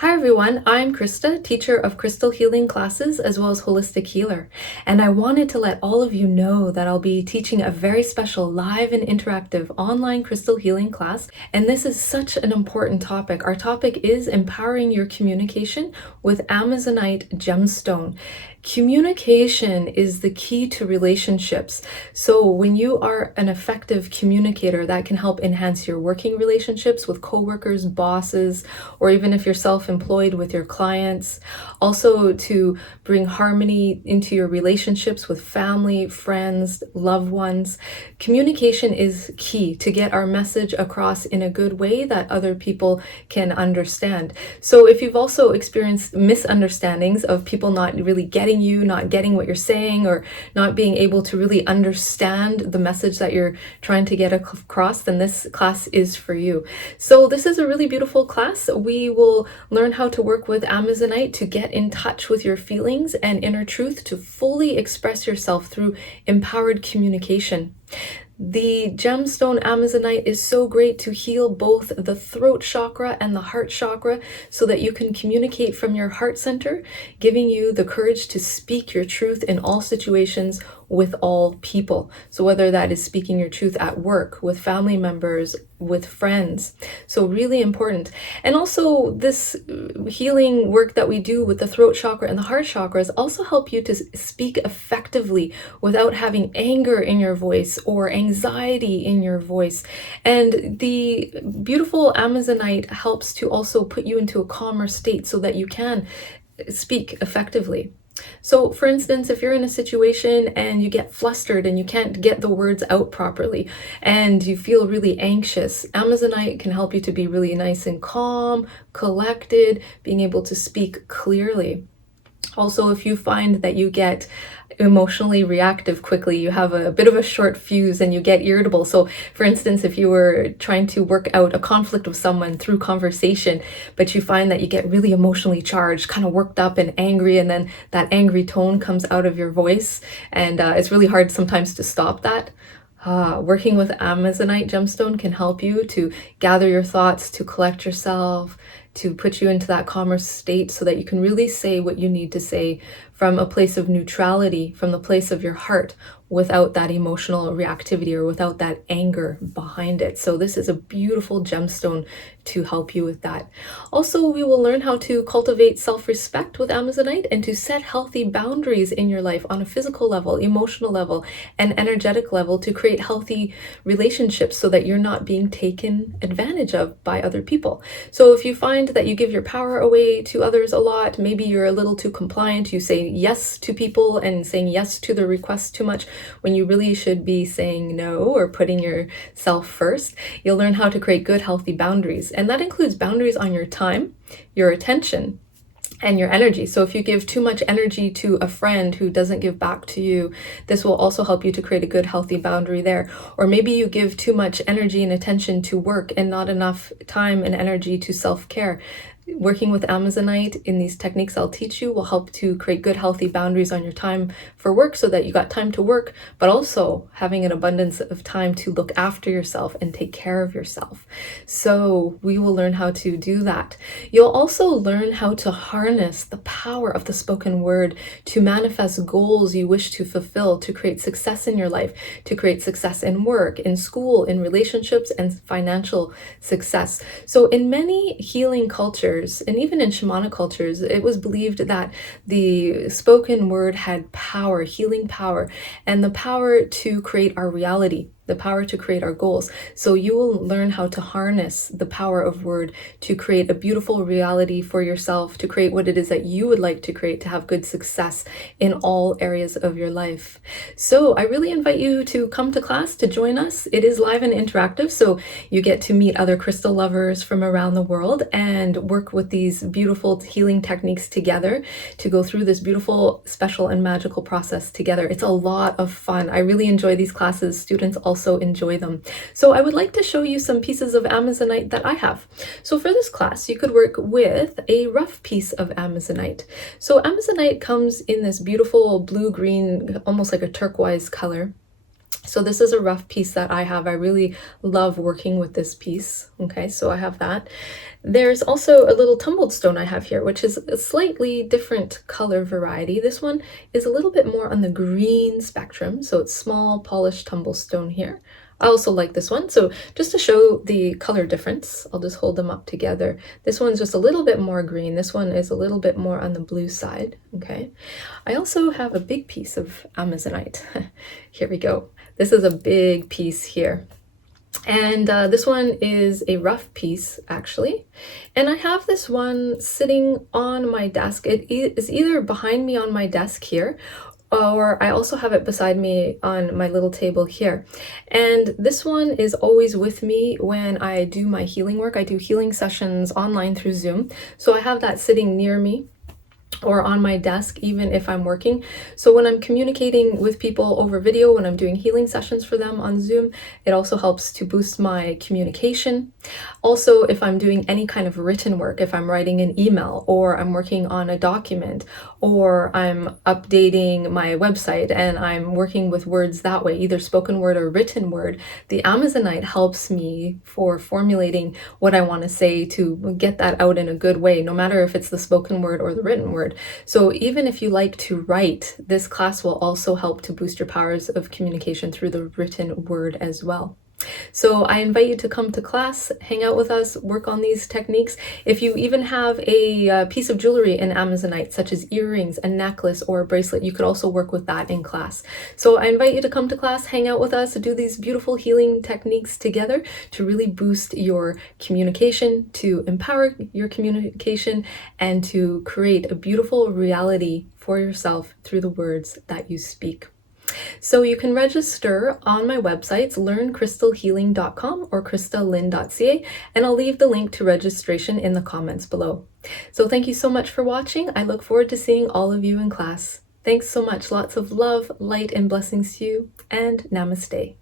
Hi everyone, I'm Krista, teacher of crystal healing classes as well as holistic healer. And I wanted to let all of you know that I'll be teaching a very special live and interactive online crystal healing class. And this is such an important topic. Our topic is empowering your communication with Amazonite gemstone. Communication is the key to relationships. So when you are an effective communicator, that can help enhance your working relationships with coworkers, bosses, or even if you're self-employed with your clients. Also to bring harmony into your relationships with family, friends, loved ones. Communication is key to get our message across in a good way that other people can understand. So if you've also experienced misunderstandings of people not really getting you, not getting what you're saying, or not being able to really understand the message that you're trying to get across, then this class is for you. So this is a really beautiful class. We will learn how to work with Amazonite to get in touch with your feelings and inner truth to fully express yourself through empowered communication. The gemstone Amazonite is so great to heal both the throat chakra and the heart chakra so that you can communicate from your heart center, giving you the courage to speak your truth in all situations with all people. So whether that is speaking your truth at work, with family members, with friends. So really important. And also this healing work that we do with the throat chakra and the heart chakras also help you to speak effectively without having anger in your voice or anxiety in your voice. And the beautiful Amazonite helps to also put you into a calmer state so that you can speak effectively. So for instance, if you're in a situation and you get flustered and you can't get the words out properly and you feel really anxious, Amazonite can help you to be really nice and calm, collected, being able to speak clearly. Also, if you find that you get emotionally reactive quickly, you have a bit of a short fuse and you get irritable. So for instance, if you were trying to work out a conflict with someone through conversation, but you find that you get really emotionally charged, kind of worked up and angry, and then that angry tone comes out of your voice, and it's really hard sometimes to stop that. Working with Amazonite gemstone can help you to gather your thoughts, to collect yourself, to put you into that calmer state so that you can really say what you need to say from a place of neutrality, from the place of your heart, without that emotional reactivity or without that anger behind it. So this is a beautiful gemstone to help you with that. Also, we will learn how to cultivate self-respect with Amazonite and to set healthy boundaries in your life on a physical level, emotional level, and energetic level to create healthy relationships so that you're not being taken advantage of by other people. So if you find that you give your power away to others a lot, maybe you're a little too compliant, you say yes to people and saying yes to the requests too much when you really should be saying no or putting yourself first, you'll learn how to create good, healthy boundaries. And that includes boundaries on your time, your attention, and your energy. So if you give too much energy to a friend who doesn't give back to you, this will also help you to create a good, healthy boundary there. Or maybe you give too much energy and attention to work and not enough time and energy to self-care. Working with Amazonite in these techniques I'll teach you will help to create good, healthy boundaries on your time for work so that you got time to work, but also having an abundance of time to look after yourself and take care of yourself. So we will learn how to do that. You'll also learn how to harness the power of the spoken word to manifest goals you wish to fulfill, to create success in your life, to create success in work, in school, in relationships, and financial success. So in many healing cultures, and even in shamanic cultures, it was believed that the spoken word had power, healing power, and the power to create our reality, the power to create our goals. So you will learn how to harness the power of word to create a beautiful reality for yourself, to create what it is that you would like to create, to have good success in all areas of your life. So I really invite you to come to class, to join us. It is live and interactive, so you get to meet other crystal lovers from around the world and work with these beautiful healing techniques together to go through this beautiful, special, and magical process together. It's a lot of fun. I really enjoy these classes. Students also enjoy them. So I would like to show you some pieces of Amazonite that I have. So for this class, you could work with a rough piece of Amazonite. So Amazonite comes in this beautiful blue-green, almost like a turquoise color. So this is a rough piece that I have. I really love working with this piece. Okay, so I have that. There's also a little tumbled stone I have here, which is a slightly different color variety. This one is a little bit more on the green spectrum, so it's small polished tumble stone here. I also like this one. So just to show the color difference, I'll just hold them up together. This one's just a little bit more green. This one is a little bit more on the blue side. Okay. I also have a big piece of Amazonite. Here we go. This is a big piece here. And this one is a rough piece, actually. And I have this one sitting on my desk. It is either behind me on my desk here, or I also have it beside me on my little table here. And this one is always with me when I do my healing work. I do healing sessions online through Zoom. So I have that sitting near me or on my desk, even if I'm working. So when I'm communicating with people over video, when I'm doing healing sessions for them on Zoom, it also helps to boost my communication. Also, if I'm doing any kind of written work, if I'm writing an email or I'm working on a document or I'm updating my website and I'm working with words that way, either spoken word or written word, the Amazonite helps me for formulating what I want to say to get that out in a good way, no matter if it's the spoken word or the written word. So even if you like to write, this class will also help to boost your powers of communication through the written word as well. So I invite you to come to class, hang out with us, work on these techniques. If you even have a piece of jewelry in Amazonite, such as earrings, a necklace, or a bracelet, you could also work with that in class. So I invite you to come to class, hang out with us, do these beautiful healing techniques together to really boost your communication, to empower your communication, and to create a beautiful reality for yourself through the words that you speak. So you can register on my websites, learncrystalhealing.com or crystalline.ca, and I'll leave the link to registration in the comments below. So thank you so much for watching. I look forward to seeing all of you in class. Thanks so much. Lots of love, light, and blessings to you, and namaste.